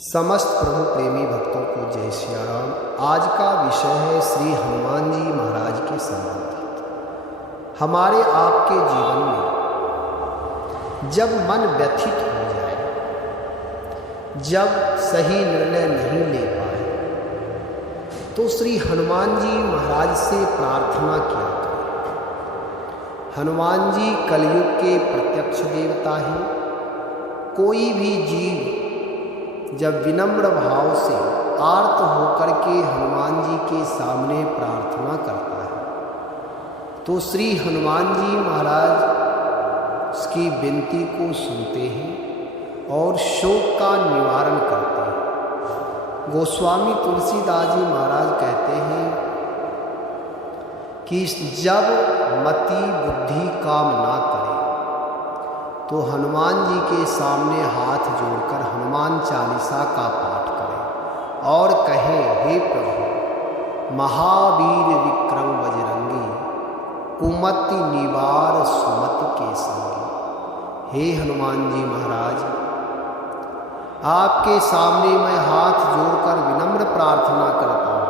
समस्त प्रभु प्रेमी भक्तों को जय सिया राम। आज का विषय है श्री हनुमान जी महाराज के संबंधित। हमारे आपके जीवन में जब मन व्यथित हो जाए, जब सही निर्णय नहीं ले पाए, तो श्री हनुमान जी महाराज से प्रार्थना किया करें। हनुमान जी कलयुग के प्रत्यक्ष देवता हैं। कोई भी जीव जब विनम्र भाव से आर्त होकर के हनुमान जी के सामने प्रार्थना करता है, तो श्री हनुमान जी महाराज उसकी विनती को सुनते हैं और शोक का निवारण करते हैं। गोस्वामी तुलसीदास जी महाराज कहते हैं कि जब मति बुद्धि काम ना करे तो हनुमान जी के सामने हाथ जोड़कर हनुमान चालीसा का पाठ करें और कहें, हे प्रभु महावीर विक्रम बजरंगी, कुमति निवार सुमति के संगी। हे हनुमान जी महाराज, आपके सामने मैं हाथ जोड़कर विनम्र प्रार्थना करता हूँ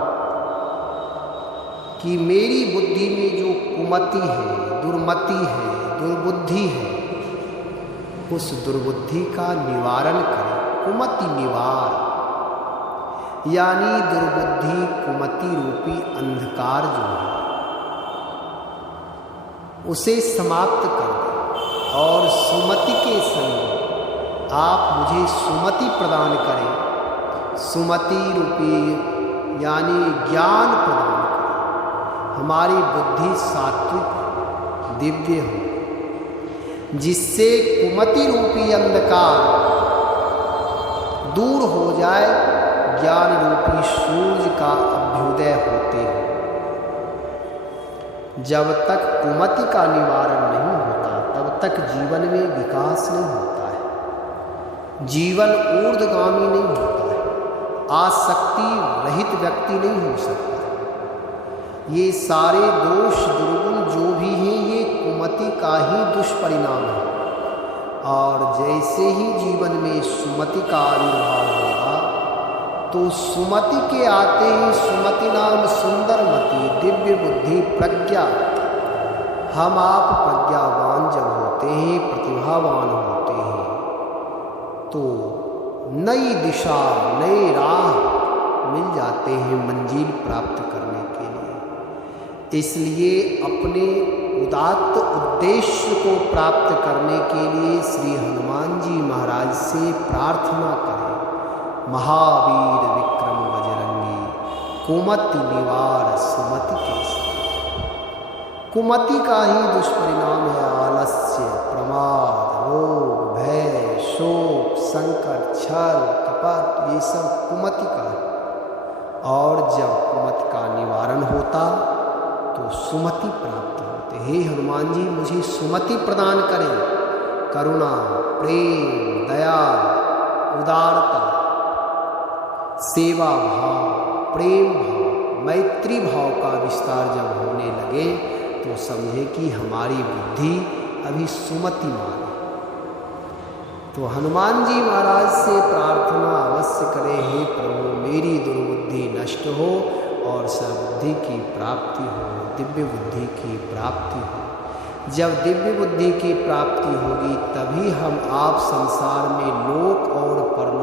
कि मेरी बुद्धि में जो कुमति है, दुर्मति है, दुर्बुद्धि है, उस दुर्बुद्धि का निवारण करें। कुमति निवार यानी दुर्बुद्धि कुमति रूपी अंधकार जो है उसे समाप्त कर दें और सुमति के संग आप मुझे सुमति प्रदान करें। सुमति रूपी यानी ज्ञान प्रदान करें। हमारी बुद्धि सात्विक दिव्य हो, जिससे कुमति रूपी अंधकार दूर हो जाए, ज्ञान रूपी सूर्य का अभ्युदय होते हैं। जब तक कुमति का निवारण नहीं होता, तब तक जीवन में विकास नहीं होता है, जीवन ऊर्ध्वगामी नहीं होता है, आसक्ति रहित व्यक्ति नहीं हो सकता। ये सारे दोष दुर्गुण जो भी हैं, ये कुमति का ही दुष्परिणाम है। और जैसे ही जीवन में सुमति का आविर्भाव होगा, तो सुमति के आते ही सुमति नाम सुंदर मति, दिव्य बुद्धि, प्रज्ञा, हम आप प्रज्ञावान जब होते हैं, प्रतिभावान होते हैं, तो नई दिशा, नई राह मिल जाते हैं मंजिल प्राप्त करने के लिए। इसलिए अपने उदात्त उद्देश्य को प्राप्त करने के लिए श्री हनुमान जी महाराज से प्रार्थना करें। महावीर विक्रम बजरंगी, कुमति निवार सुमति के संग। कुमति का ही दुष्परिणाम है आलस्य, प्रमाद, रोग, भय, शोक, संकट, छल, कपट, ये सब कुमति का है। और जब कुमति का निवारण होता तो सुमति प्राप्त होते। हे हनुमान जी मुझे सुमति प्रदान करें। करुणा, प्रेम, दया, उदारता, सेवा भाव, प्रेम भाव, मैत्री भाव का विस्तार जब होने लगे, तो समझे कि हमारी बुद्धि अभी सुमतिमान है। तो हनुमान जी महाराज से प्रार्थना अवश्य करें, हे प्रभु मेरी दुर्बुद्धि नष्ट हो और सद्बुद्धि की प्राप्ति हो, दिव्य बुद्धि की प्राप्ति हो। जब दिव्य बुद्धि की प्राप्ति होगी, तभी हम आप संसार में लोक और परलोक